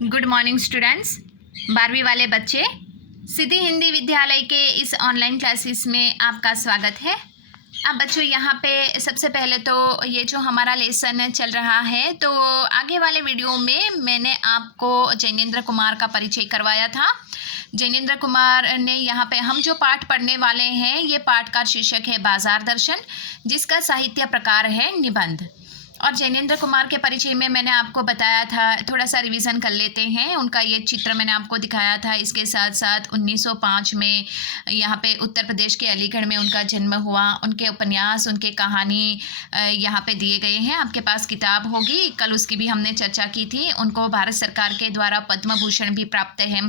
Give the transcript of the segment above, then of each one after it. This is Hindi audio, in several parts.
Good morning students. 12वीं वाले बच्चे, सिद्धि हिंदी विद्यालय के इस ऑनलाइन क्लासेस में आपका स्वागत है। अब बच्चों यहाँ पे सबसे पहले तो ये जो हमारा लेसन चल रहा है, तो आगे वाले वीडियो में मैंने आपको जैनेंद्र कुमार का परिचय करवाया था। जैनेंद्र कुमार ने यहाँ पे हम जो पाठ पढ़ने वाले हैं, ये पाठ का शीर्षक है बाजार दर्शन, जिसका साहित्य प्रकार है निबंध। और जैनेंद्र कुमार के परिचय में मैंने आपको बताया था, थोड़ा सा रिवीजन कर लेते हैं। उनका ये चित्र मैंने आपको दिखाया था। इसके साथ साथ 1905 में यहाँ पे उत्तर प्रदेश के अलीगढ़ में उनका जन्म हुआ। उनके उपन्यास, उनके कहानी यहाँ पे दिए गए हैं। आपके पास किताब होगी, कल उसकी भी हमने चर्चा की थी। उनको भारत सरकार के द्वारा पद्म भूषण भी प्राप्त है।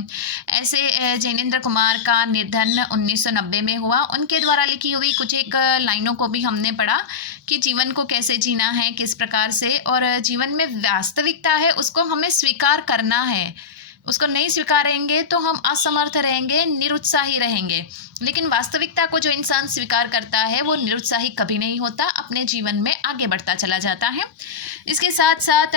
ऐसे जैनेंद्र कुमार का निधन 1990 में हुआ। उनके द्वारा लिखी हुई कुछ एक लाइनों को भी हमने पढ़ा कि जीवन को कैसे जीना है, किस प्रकार से, और जीवन में वास्तविकता है उसको हमें स्वीकार करना है। उसको नहीं स्वीकारेंगे तो हम असमर्थ रहेंगे, निरुत्साही रहेंगे। लेकिन वास्तविकता को जो इंसान स्वीकार करता है वो निरुत्साही कभी नहीं होता, अपने जीवन में आगे बढ़ता चला जाता है। इसके साथ साथ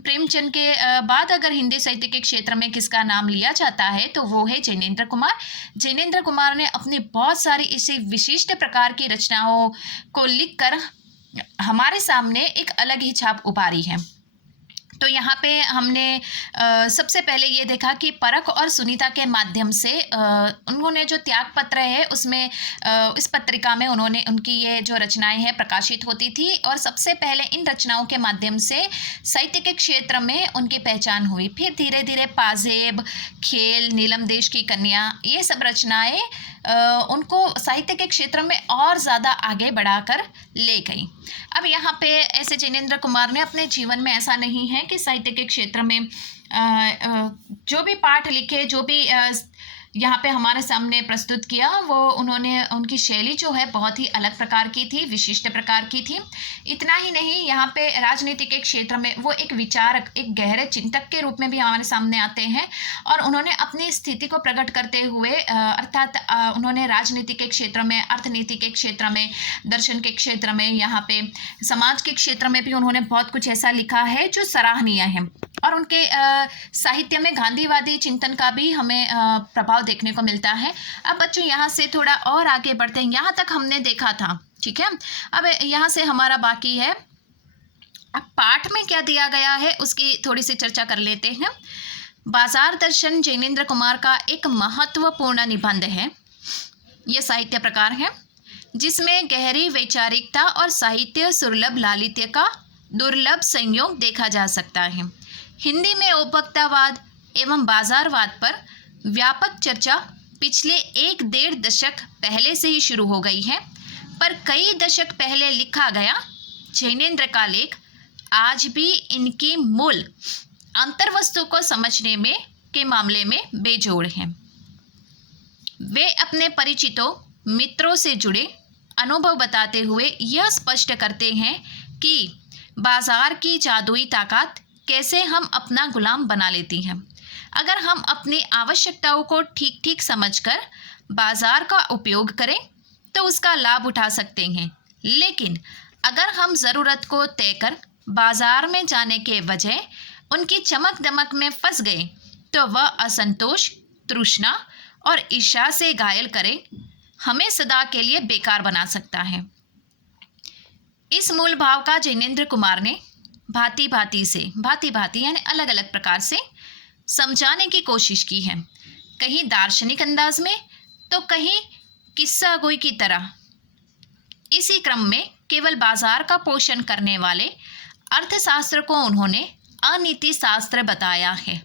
प्रेमचंद के बाद अगर हिंदी साहित्य के क्षेत्र में किसका नाम लिया जाता है तो वो है जैनेंद्र कुमार। जैनेंद्र कुमार ने अपनी बहुत सारी ऐसी विशिष्ट प्रकार की रचनाओं को लिखकर हमारे सामने एक अलग ही छाप उभारी है। तो यहाँ पे हमने सबसे पहले ये देखा कि परख और सुनीता के माध्यम से उन्होंने जो त्याग पत्र है उसमें इस पत्रिका में उन्होंने उनकी ये जो रचनाएं हैं प्रकाशित होती थी। और सबसे पहले इन रचनाओं के माध्यम से साहित्य के क्षेत्र में उनकी पहचान हुई। फिर धीरे धीरे पाजेब, खेल, नीलम देश की कन्या, ये सब रचनाएं उनको साहित्य के क्षेत्र में और ज़्यादा आगे बढ़ाकर ले गई। अब यहाँ पे ऐसे जैनेंद्र कुमार ने अपने जीवन में, ऐसा नहीं है कि साहित्य के क्षेत्र में जो भी पाठ लिखे, जो भी यहाँ पे हमारे सामने प्रस्तुत किया, वो उनकी शैली जो है बहुत ही अलग प्रकार की थी, विशिष्ट प्रकार की थी। इतना ही नहीं, यहाँ पे राजनीति के क्षेत्र में वो एक विचारक, एक गहरे चिंतक के रूप में भी हमारे सामने आते हैं। और उन्होंने अपनी स्थिति को प्रकट करते हुए अर्थात उन्होंने राजनीति के क्षेत्र में, अर्थनीति के क्षेत्र में, दर्शन के क्षेत्र में, यहाँ पे समाज के क्षेत्र में भी उन्होंने बहुत कुछ ऐसा लिखा है जो सराहनीय है। और उनके साहित्य में गांधीवादी चिंतन का भी हमें प्रभाव देखने को मिलता है। अब बच्चों यहाँ से थोड़ा और आगे बढ़ते हैं। यहाँ तक हमने देखा था, ठीक है। अब यहाँ से हमारा बाकी है, अब पाठ में क्या दिया गया है उसकी थोड़ी सी चर्चा कर लेते हैं। बाजार दर्शन जैनेंद्र कुमार का एक महत्वपूर्ण निबंध है। यह साहित्य प्रकार है जिसमें गहरी वैचारिकता और साहित्य सुलभ लालित्य का दुर्लभ संयोग देखा जा सकता है। हिंदी में उपभोक्तावाद एवं बाजारवाद पर व्यापक चर्चा पिछले 1-1.5 दशक पहले से ही शुरू हो गई है, पर कई दशक पहले लिखा गया जैनेंद्र का लेख आज भी इनकी मूल अंतर्वस्तु को समझने में के मामले में बेजोड़ हैं। वे अपने परिचितों, मित्रों से जुड़े अनुभव बताते हुए यह स्पष्ट करते हैं कि बाजार की जादुई ताकत कैसे हम अपना गुलाम बना लेती है। अगर हम अपनी आवश्यकताओं को ठीक ठीक समझकर बाजार का उपयोग करें तो उसका लाभ उठा सकते हैं। लेकिन अगर हम ज़रूरत को तय कर बाजार में जाने के बजाय उनकी चमक दमक में फंस गए तो वह असंतोष, तृष्णा और ईर्ष्या से घायल करे हमें सदा के लिए बेकार बना सकता है। इस मूल भाव का जैनेंद्र कुमार ने भांति भांति यानी अलग अलग प्रकार से समझाने की कोशिश की है, कहीं दार्शनिक अंदाज में तो कहीं किस्सा गोई की तरह। इसी क्रम में केवल बाजार का पोषण करने वाले अर्थशास्त्र को उन्होंने अनीति शास्त्र बताया है।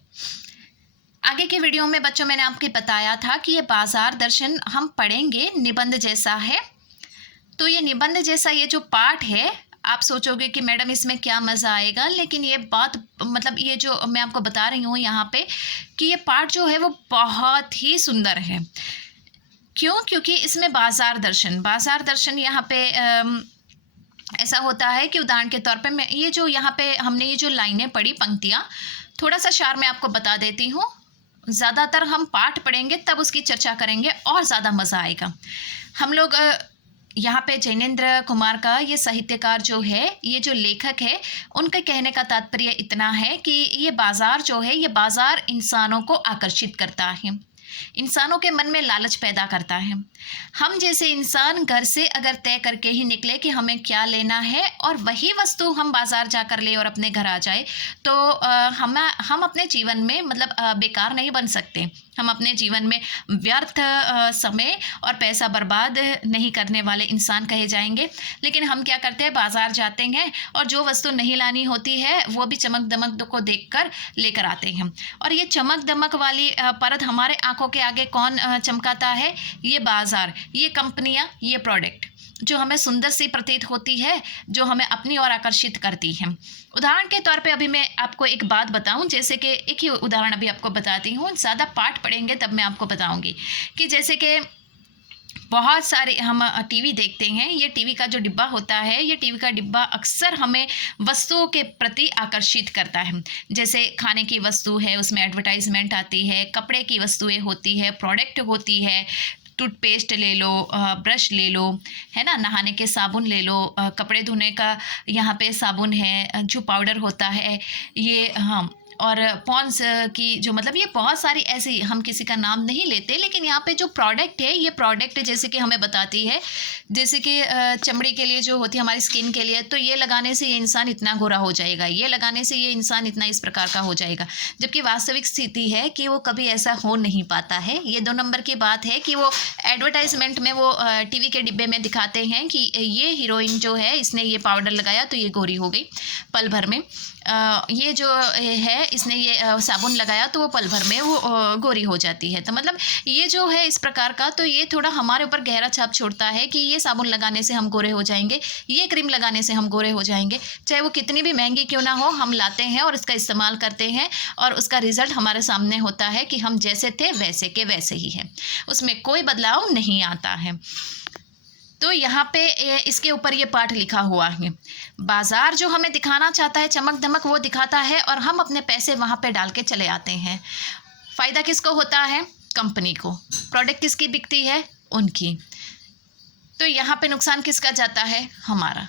आगे के वीडियो में बच्चों मैंने आपको बताया था कि ये बाजार दर्शन हम पढ़ेंगे, निबंध जैसा है। तो ये निबंध जैसा ये जो पाठ है, आप सोचोगे कि मैडम इसमें क्या मज़ा आएगा, लेकिन ये बात मतलब ये जो मैं आपको बता रही हूँ यहाँ पे कि ये पाठ जो है वो बहुत ही सुंदर है। क्यों? क्योंकि इसमें बाजार दर्शन यहाँ पे ऐसा होता है कि उदाहरण के तौर पे मैं ये जो यहाँ पे हमने ये जो लाइनें पढ़ी, पंक्तियाँ, थोड़ा सा सार मैं आपको बता देती हूँ। ज़्यादातर हम पाठ पढ़ेंगे तब उसकी चर्चा करेंगे और ज़्यादा मज़ा आएगा। हम लोग यहाँ पे जैनेंद्र कुमार का ये साहित्यकार जो है, ये जो लेखक है, उनके कहने का तात्पर्य इतना है कि ये बाज़ार जो है, ये बाज़ार इंसानों को आकर्षित करता है, इंसानों के मन में लालच पैदा करता है। हम जैसे इंसान घर से अगर तय करके ही निकले कि हमें क्या लेना है और वही वस्तु हम बाज़ार जाकर ले और अपने घर आ जाए, तो हम अपने जीवन में मतलब बेकार नहीं बन सकते। हम अपने जीवन में व्यर्थ समय और पैसा बर्बाद नहीं करने वाले इंसान कहे जाएंगे। लेकिन हम क्या करते हैं, बाज़ार जाते हैं और जो वस्तु नहीं लानी होती है वो भी चमक दमक को देखकर लेकर आते हैं। और ये चमक दमक वाली परत हमारे आंखों के आगे कौन चमकाता है? ये बाज़ार, ये कंपनियां, ये प्रोडक्ट जो हमें सुंदर सी प्रतीत होती है, जो हमें अपनी ओर आकर्षित करती है। उदाहरण के तौर पे अभी मैं आपको एक बात बताऊं, जैसे कि एक ही उदाहरण अभी आपको बताती हूँ, ज़्यादा पाठ पढ़ेंगे तब मैं आपको बताऊंगी कि जैसे कि बहुत सारे हम टीवी देखते हैं। ये टीवी का जो डिब्बा होता है, ये टीवी का डिब्बा अक्सर हमें वस्तुओं के प्रति आकर्षित करता है। जैसे खाने की वस्तु है, उसमें एडवर्टाइजमेंट आती है, कपड़े की वस्तुएं होती है, प्रोडक्ट होती है, टूथपेस्ट ले लो, ब्रश ले लो, है ना, नहाने के साबुन ले लो, कपड़े धोने का यहाँ पे साबुन है, जो पाउडर होता है ये, हाँ, और पॉन्स की जो मतलब ये बहुत सारी ऐसी, हम किसी का नाम नहीं लेते, लेकिन यहाँ पे जो प्रोडक्ट है, ये प्रोडक्ट जैसे कि हमें बताती है, जैसे कि चमड़ी के लिए जो होती है, हमारी स्किन के लिए, तो ये लगाने से ये इंसान इतना गोरा हो जाएगा, ये लगाने से ये इंसान इतना इस प्रकार का हो जाएगा। जबकि वास्तविक स्थिति है कि वो कभी ऐसा हो नहीं पाता है। ये 2 नंबर की बात है कि वो एडवर्टाइजमेंट में वो टीवी के डिब्बे में दिखाते हैं कि ये हीरोइन जो है, इसने ये पाउडर लगाया तो ये गोरी हो गई पल भर में, ये जो है इसने ये साबुन लगाया तो वो पल भर में वो गोरी हो जाती है। तो मतलब ये जो है इस प्रकार का, तो ये थोड़ा हमारे ऊपर गहरा छाप छोड़ता है कि ये साबुन लगाने से हम गोरे हो जाएंगे, ये क्रीम लगाने से हम गोरे हो जाएंगे। चाहे वो कितनी भी महंगी क्यों ना हो, हम लाते हैं और इसका इस्तेमाल करते हैं और उसका रिज़ल्ट हमारे सामने होता है कि हम जैसे थे वैसे के वैसे ही हैं, उसमें कोई बदलाव नहीं आता है। तो यहाँ पे इसके ऊपर ये पाठ लिखा हुआ है, बाज़ार जो हमें दिखाना चाहता है चमक दमक, वो दिखाता है और हम अपने पैसे वहाँ पे डाल के चले आते हैं। फ़ायदा किसको होता है? कंपनी को। प्रोडक्ट किसकी बिकती है? उनकी। तो यहाँ पे नुकसान किसका जाता है? हमारा।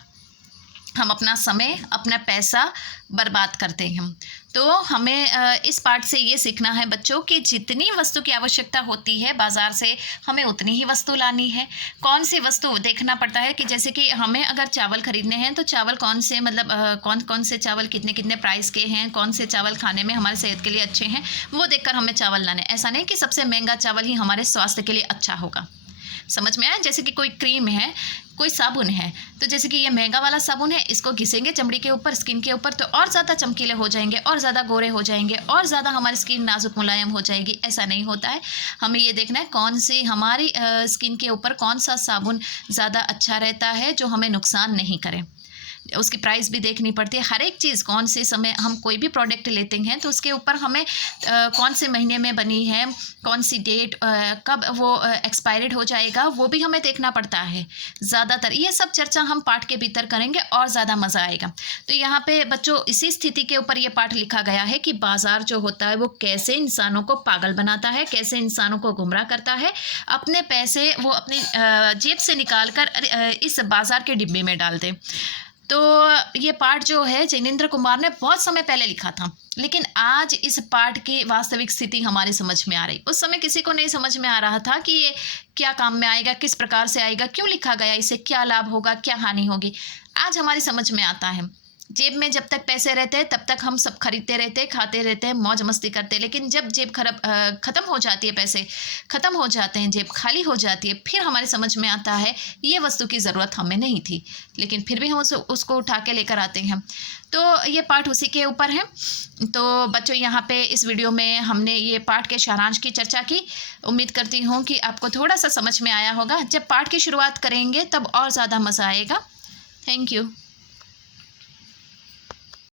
हम अपना समय, अपना पैसा बर्बाद करते हैं। तो हमें इस पाठ से ये सीखना है बच्चों कि जितनी वस्तु की आवश्यकता होती है बाज़ार से, हमें उतनी ही वस्तु लानी है। कौन सी वस्तु देखना पड़ता है कि जैसे कि हमें अगर चावल ख़रीदने हैं तो चावल कौन से, मतलब कौन कौन से चावल कितने कितने प्राइस के हैं, कौन से चावल खाने में हमारे सेहत के लिए अच्छे हैं, वो देखकर हमें चावल लाने। ऐसा नहीं कि सबसे महंगा चावल ही हमारे स्वास्थ्य के लिए अच्छा होगा। समझ में आया? जैसे कि कोई क्रीम है, कोई साबुन है, तो जैसे कि ये महंगा वाला साबुन है, इसको घिसेंगे चमड़ी के ऊपर, स्किन के ऊपर, तो और ज़्यादा चमकीले हो जाएंगे, और ज़्यादा गोरे हो जाएंगे, और ज़्यादा हमारी स्किन नाजुक मुलायम हो जाएगी। ऐसा नहीं होता है। हमें ये देखना है कौन सी हमारी स्किन के ऊपर कौन सा साबुन ज़्यादा अच्छा रहता है जो हमें नुकसान नहीं करे। उसकी प्राइस भी देखनी पड़ती है। हर एक चीज़, कौन से समय हम कोई भी प्रोडक्ट लेते हैं तो उसके ऊपर हमें कौन से महीने में बनी है, कौन सी डेट, कब वो एक्सपायर्ड हो जाएगा, वो भी हमें देखना पड़ता है। ज़्यादातर ये सब चर्चा हम पाठ के भीतर करेंगे और ज़्यादा मज़ा आएगा। तो यहाँ पे बच्चों इसी स्थिति के ऊपर ये पाठ लिखा गया है कि बाज़ार जो होता है वो कैसे इंसानों को पागल बनाता है, कैसे इंसानों को गुमराह करता है। अपने पैसे वो अपनी जेब से निकाल कर इस बाज़ार के डिब्बे में डाल दे। तो ये पाठ जो है जैनेंद्र कुमार ने बहुत समय पहले लिखा था, लेकिन आज इस पाठ की वास्तविक स्थिति हमारी समझ में आ रही। उस समय किसी को नहीं समझ में आ रहा था कि ये क्या काम में आएगा, किस प्रकार से आएगा, क्यों लिखा गया, इससे क्या लाभ होगा, क्या हानि होगी। आज हमारी समझ में आता है। जेब में जब तक पैसे रहते हैं तब तक हम सब खरीदते रहते हैं, खाते रहते हैं, मौज मस्ती करते हैं। लेकिन जब जेब ख़त्म हो जाती है, पैसे ख़त्म हो जाते हैं, जेब खाली हो जाती है, फिर हमारे समझ में आता है ये वस्तु की ज़रूरत हमें नहीं थी, लेकिन फिर भी हम उसको उठा के लेकर आते हैं। तो ये पाठ उसी के ऊपर है। तो बच्चों यहाँ पे इस वीडियो में हमने ये पाठ के सारांश की चर्चा की। उम्मीद करती हूँ कि आपको थोड़ा सा समझ में आया होगा। जब पाठ की शुरुआत करेंगे तब और ज़्यादा मज़ा आएगा। Thank you.